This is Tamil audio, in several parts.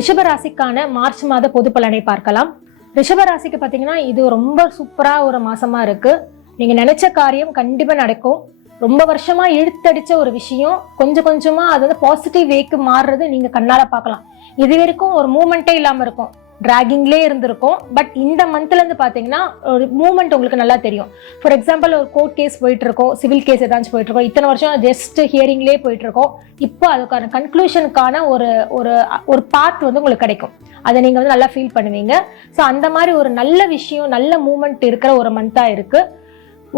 ரிஷப ராசிக்கான மார்ச் மாத பொது பலனை பார்க்கலாம். ரிஷப ராசிக்கு பார்த்தீங்கன்னா இது ரொம்ப சூப்பரா ஒரு மாசமா இருக்கு. நீங்க நினைச்ச காரியம் கண்டிப்பா நடக்கும். ரொம்ப வருஷமா இழுத்தடிச்ச ஒரு விஷயம் கொஞ்சம் கொஞ்சமா அது பாசிட்டிவ் வேக்கு மாறுறது நீங்க கண்ணால பார்க்கலாம். இது வரைக்கும் ஒரு மூமெண்டே இல்லாம இருக்கும், டிராகிங்லேயே இருந்திருக்கும். பட் இந்த மந்த்ல இருந்து பாத்தீங்கன்னா ஒரு மூவ்மெண்ட் உங்களுக்கு நல்லா தெரியும். ஃபார் எக்ஸாம்பிள் ஒரு கோர்ட் கேஸ் போயிட்டு இருக்கோம், சிவில் கேஸ் ஏதாச்சும் போயிட்டு இருக்கோம், இத்தனை வருஷம் ஜஸ்ட் ஹியரிங்லேயே போயிட்டு இருக்கோம். இப்போ அதுக்கான கன்க்ளூஷனுக்கான ஒரு ஒரு ஒரு பாத் உங்களுக்கு கிடைக்கும். அதை நீங்க நல்லா ஃபீல் பண்ணுவீங்க. ஸோ அந்த மாதிரி ஒரு நல்ல விஷயம், நல்ல மூவ்மெண்ட் இருக்கிற ஒரு மந்தா இருக்கு.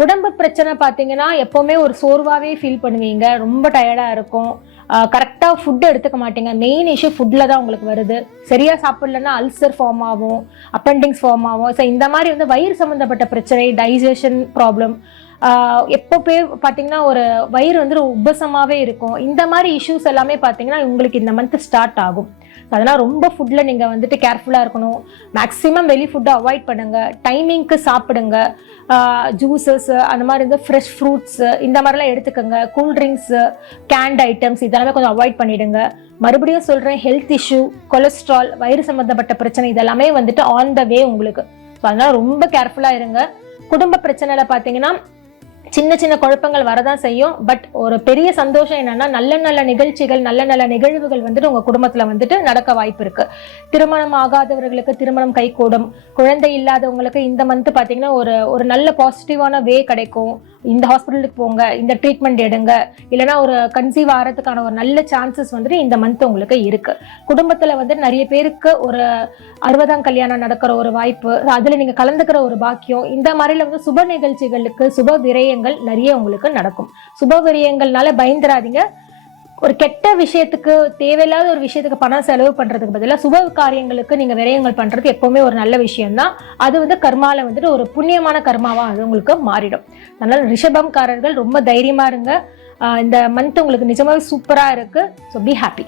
உடம்பு பிரச்சனை பார்த்தீங்கன்னா எப்போவுமே ஒரு சோர்வாகவே ஃபீல் பண்ணுவீங்க, ரொம்ப டயர்டாக இருக்கும், கரெக்டாக ஃபுட்டு எடுத்துக்க மாட்டீங்க. மெயின் இஷ்யூ ஃபுட்டில் தான் உங்களுக்கு வருது. சரியாக சாப்பிட்லன்னா அல்சர் ஃபார்ம் ஆகும், அப்பெண்டிக்ஸ் ஃபார்ம் ஆகும். ஸோ இந்த மாதிரி வயிறு சம்மந்தப்பட்ட பிரச்சனை, டைஜஷன் ப்ராப்ளம், எப்போ பார்த்தீங்கன்னா ஒரு வயிறு உபசமாகவே இருக்கும். இந்த மாதிரி இஷ்யூஸ் எல்லாமே பார்த்தீங்கன்னா உங்களுக்கு இந்த மந்த் ஸ்டார்ட் ஆகும். அதனால் ரொம்ப ஃபுட்டில் நீங்கள் கேர்ஃபுல்லாக இருக்கணும். மேக்ஸிமம் வெளி ஃபுட்டை அவாய்ட் பண்ணுங்க. டைமிங்க்கு சாப்பிடுங்க. ஜூஸஸ் அந்த மாதிரி ஃப்ரெஷ் ஃப்ரூட்ஸ் இந்த மாதிரிலாம் எடுத்துக்கோங்க. கூல்ட்ரிங்க்ஸு, கேண்ட் ஐட்டம்ஸ் இதெல்லாமே கொஞ்சம் அவாய்ட் பண்ணிடுங்க. மறுபடியும் சொல்கிறேன், ஹெல்த் இஷ்யூ, கொலஸ்ட்ரால், வயிறு சம்மந்தப்பட்ட பிரச்சனை இதெல்லாமே ஆன் த வே உங்களுக்கு. ஸோ அதனால் ரொம்ப கேர்ஃபுல்லாக இருங்க. குடும்ப பிரச்சனையில் பார்த்தீங்கன்னா சின்ன சின்ன குழப்பங்கள் வரதான் செய்யும். பட் ஒரு பெரிய சந்தோஷம் என்னன்னா நல்ல நல்ல நிகழ்ச்சிகள், நல்ல நல்ல நிகழ்வுகள் உங்க குடும்பத்துல நடக்க வாய்ப்பு இருக்கு. திருமணம் ஆகாதவர்களுக்கு திருமணம் கைகூடும். குழந்தை இல்லாதவங்களுக்கு இந்த மந்த் பாத்தீங்கன்னா ஒரு ஒரு நல்ல பாசிட்டிவான வே கிடைக்கும். இந்த ஹாஸ்பிட்டலுக்கு போங்க, இந்த ட்ரீட்மெண்ட் எடுங்க, இல்லைன்னா ஒரு கன்சீவ் ஆகிறதுக்கான ஒரு நல்ல சான்சஸ் இந்த மந்த் உங்களுக்கு இருக்கு. குடும்பத்துல நிறைய பேருக்கு ஒரு 60ஆம் கல்யாணம் நடக்கிற ஒரு வாய்ப்பு, அதுல நீங்க கலந்துக்கிற ஒரு பாக்கியம், இந்த மாதிரில சுப நிகழ்ச்சிகளுக்கு சுப விரயங்கள் நிறைய உங்களுக்கு நடக்கும். சுப விரயங்கள்னால பயந்துராதீங்க. ஒரு கெட்ட விஷயத்துக்கு, தேவையில்லாத ஒரு விஷயத்துக்கு பணம் செலவு பண்றதுக்கு பதிலாக சுப காரியங்களுக்கு நீங்க விரயங்கள் பண்றது எப்பவுமே ஒரு நல்ல விஷயம் தான். அது கர்மால ஒரு புண்ணியமான கர்மாவா அது உங்களுக்கு மாறிடும். அதனால ரிஷபம்காரர்கள் ரொம்ப தைரியமா இருங்க. இந்த மந்த் உங்களுக்கு நிஜமாவே சூப்பரா இருக்கு. So be happy.